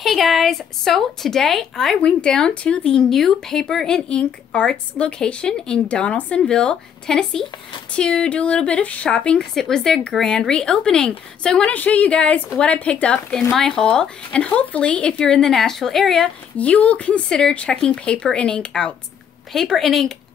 Hey guys, so today I went down to the new Paper and Ink Arts location in Donaldsonville, Tennessee to do a little bit of shopping because it was their grand reopening. So I want to show you guys what I picked up in my haul, and hopefully if you're in the Nashville area, you will consider checking Paper and Ink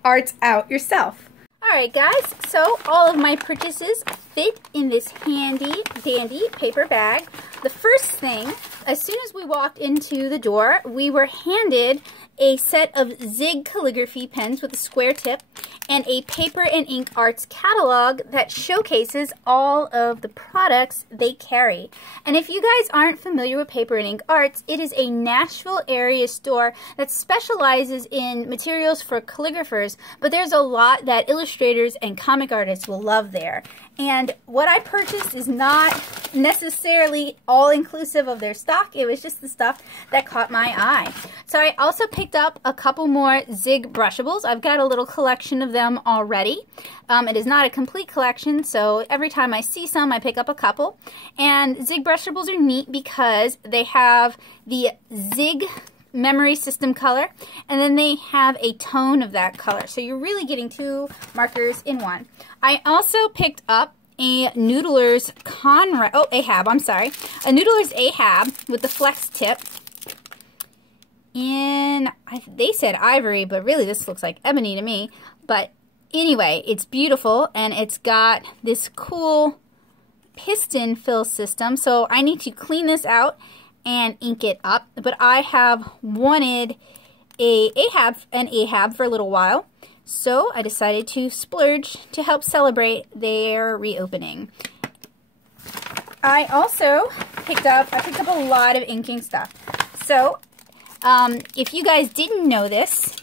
Arts out yourself. Alright guys, so all of my purchases fit in this handy dandy paper bag. The first thing, as soon as we walked into the door, we were handed a set of Zig Calligraphy pens with a square tip and a Paper and Ink Arts catalog that showcases all of the products they carry. And if you guys aren't familiar with Paper and Ink Arts, it is a Nashville area store that specializes in materials for calligraphers, but there's a lot that illustrators and comic artists will love there. And what I purchased is not necessarily all-inclusive of their stock. It was just the stuff that caught my eye. So I also picked up a couple more Zig brushables. I've got a little collection of them already. It is not a complete collection, so every time I see some, I pick up a couple. And Zig brushables are neat because they have the Zig memory system color, and then they have a tone of that color. So you're really getting two markers in one. I also picked up a Noodler's a Noodler's Ahab with the flex tip. And they said ivory, but really this looks like ebony to me. But anyway, it's beautiful, and it's got this cool piston fill system. So I need to clean this out and ink it up, but I have wanted an Ahab for a little while, so I decided to splurge to help celebrate their reopening. I also picked up a lot of inking stuff. So if you guys didn't know this,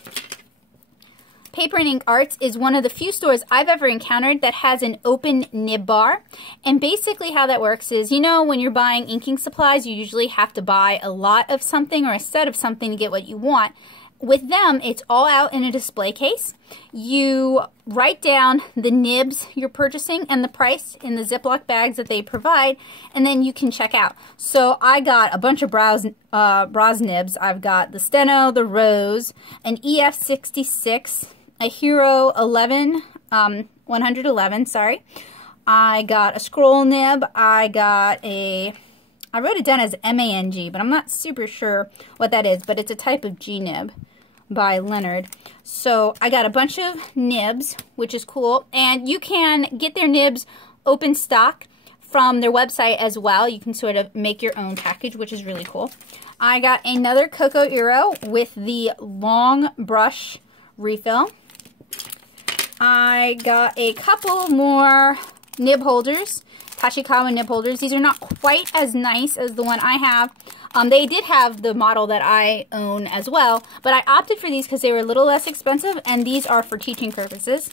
Paper and Ink Arts is one of the few stores I've ever encountered that has an open nib bar. And basically how that works is, you know, when you're buying inking supplies, you usually have to buy a lot of something or a set of something to get what you want. With them, it's all out in a display case. You write down the nibs you're purchasing and the price in the Ziploc bags that they provide, and then you can check out. So I got a bunch of bras nibs. I've got the Steno, the Rose, an EF66, a Hero 111, sorry. I got a scroll nib. I wrote it down as MANG, but I'm not super sure what that is, but it's a type of G nib by Leonard. So I got a bunch of nibs, which is cool, and you can get their nibs open stock from their website as well. You can sort of make your own package, which is really cool. I got another Cocoa Eero with the long brush refill. I got a couple more nib holders, Tachikawa nib holders. These are not quite as nice as the one I have. They did have the model that I own as well, but I opted for these because they were a little less expensive, and these are for teaching purposes.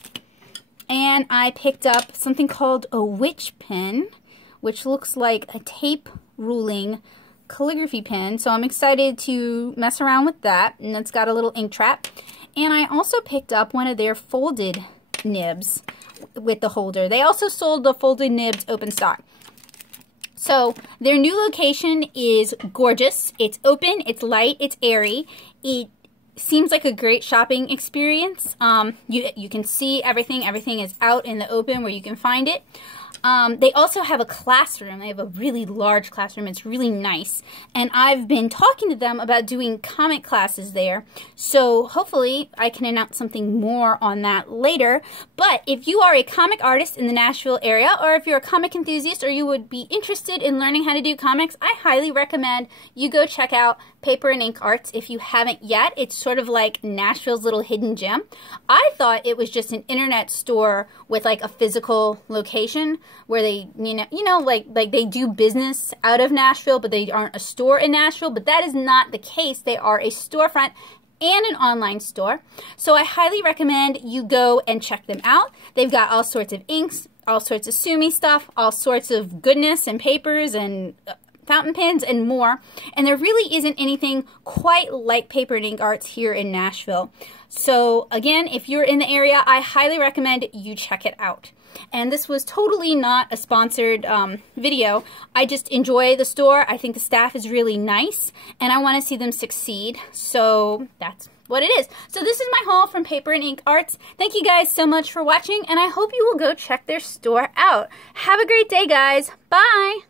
And I picked up something called a witch pen, which looks like a tape ruling calligraphy pen, so I'm excited to mess around with that, and it's got a little ink trap. And I also picked up one of their folded nibs with the holder. They also sold the folded nibs open stock. So their new location is gorgeous. It's open, it's light, it's airy. It seems like a great shopping experience. You can see everything. Everything is out in the open where you can find it. They also have a classroom. They have a really large classroom. It's really nice. And I've been talking to them about doing comic classes there. So hopefully I can announce something more on that later. But if you are a comic artist in the Nashville area, or if you're a comic enthusiast, or you would be interested in learning how to do comics, I highly recommend you go check out Paper and Ink Arts if you haven't yet. It's sort of like Nashville's little hidden gem. I thought it was just an internet store with like a physical location where they, like they do business out of Nashville, but they aren't a store in Nashville. But that is not the case. They are a storefront and an online store. So I highly recommend you go and check them out. They've got all sorts of inks, all sorts of Sumi stuff, all sorts of goodness and papers and fountain pens and more, and there really isn't anything quite like Paper and Ink Arts here in Nashville. So again, if you're in the area, I highly recommend you check it out. And this was totally not a sponsored video. I just enjoy the store. I think the staff is really nice, and I want to see them succeed. So that's what it is. So this is my haul from Paper and Ink Arts. Thank you guys so much for watching, and I hope you will go check their store out. Have a great day, guys. Bye!